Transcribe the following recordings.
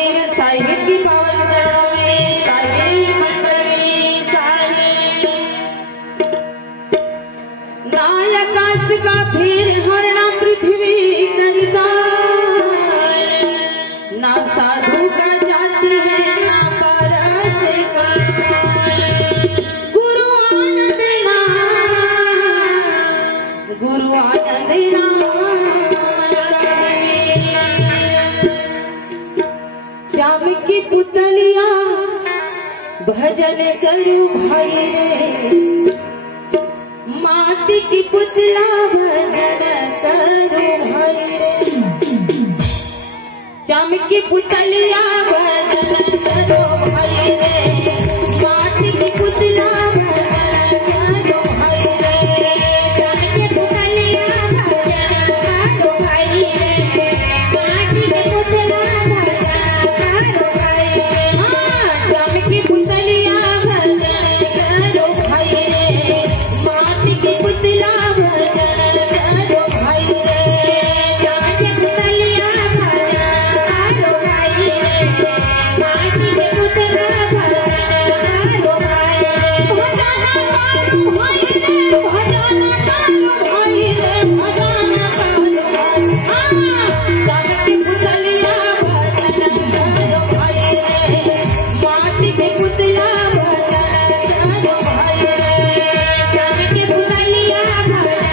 मेरे साहिब की पावन चरणों में सारी मंडली सारी ना आकाश का फिर हरना पृथ्वी कनिता ना साधु का जाति है ना पारस का गुरु आनंद श्याम की पुतलिया भजन करो भाई रे माटी की पुतला भजन करो भाई रे श्याम की पुतलिया भजन करो भाई रे माटी की पुतला भजन करो भाई रे श्याम की पुतलिया भजन करो भाई रे माटी की पुतला भजन करो भाई रे श्याम की पुतलिया भजन करो भाई रे माटी की पुतला भजन करो भाई रे श्याम की पुतलिया भजन करो भाई रे माटी की पुतला भजन करो भाई रे भजन करो भाई रे भजन करो भाई रे श्याम की पुतलिया भजन करो भाई रे माटी की पुतला भजन करो भाई रे श्याम की पुतलिया भजन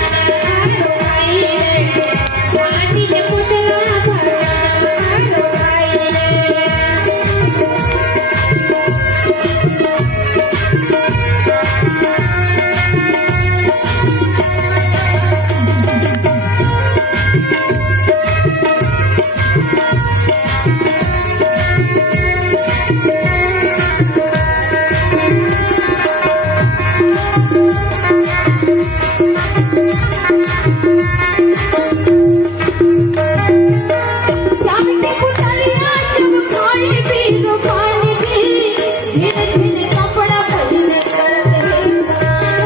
करो भाई रे माटी की पुतला भजन करो भाई श्याम की पुतलिया जब खाई पी लो पानी जी धीरे धीरे कपड़ा पहन करत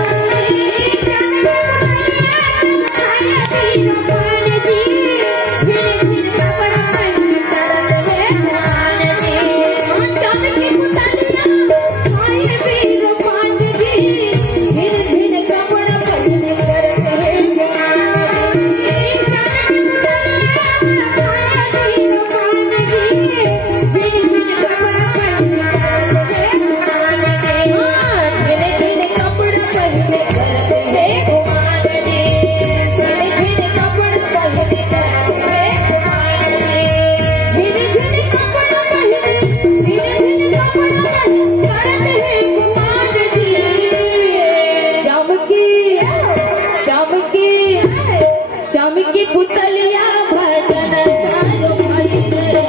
श्याम की पुतलिया भजन करो भाई रे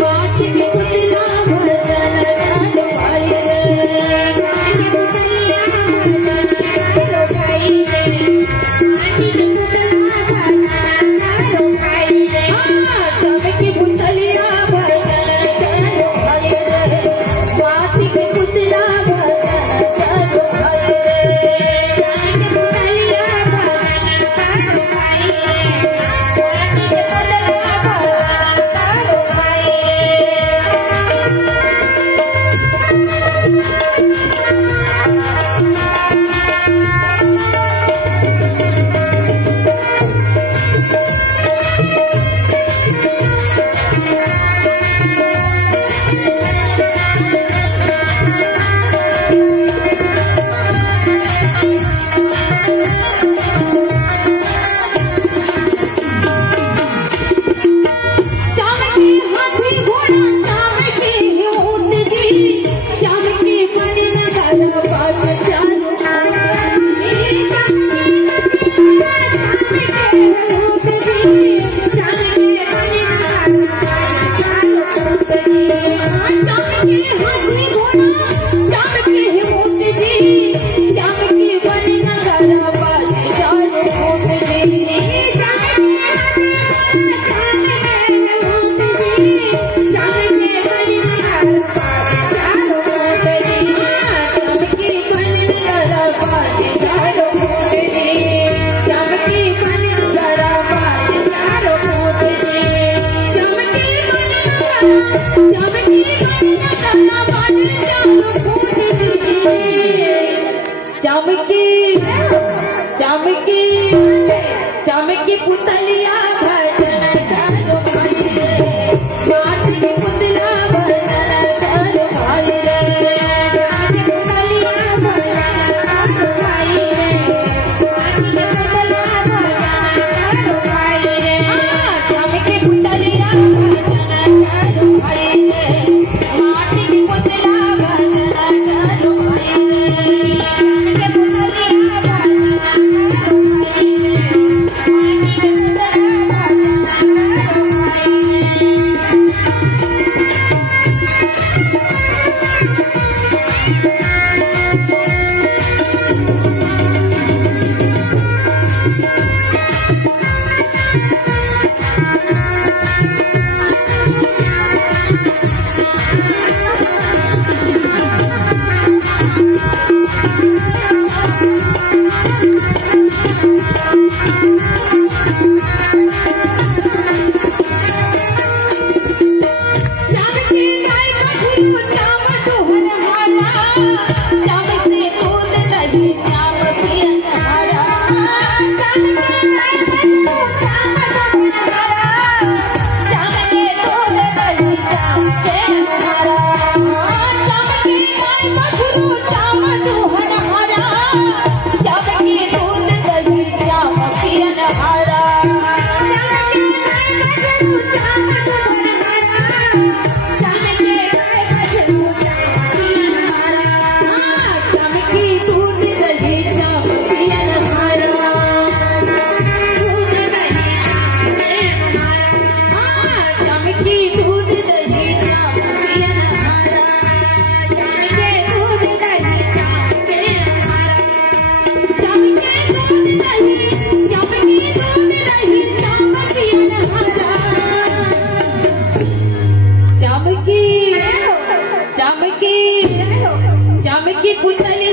माटी की पुतला भजन करो भाई रे श्याम की पुतलिया भजन करो भाई रे माटी की पुतला भजन करो भाई रे श्याम की पुतलिया भजन करो भाई रे माटी की पुतला भजन करो भाई रे श्याम की पुतलिया भजन करो भाई श्याम चमकी पुतलिया भजन करो भाई रे, माटी की पुतला भजन करो भाई रे, पुतलिया भजन करो भाई रे, माटी की पुतला भजन करो भाई रे, चमकी पुतलिया भजन करो भाई रे, माटी की पुतला भजन करो भाई रे, चमकी पुतलिया भजन करो भाई रे। चमकी पुतली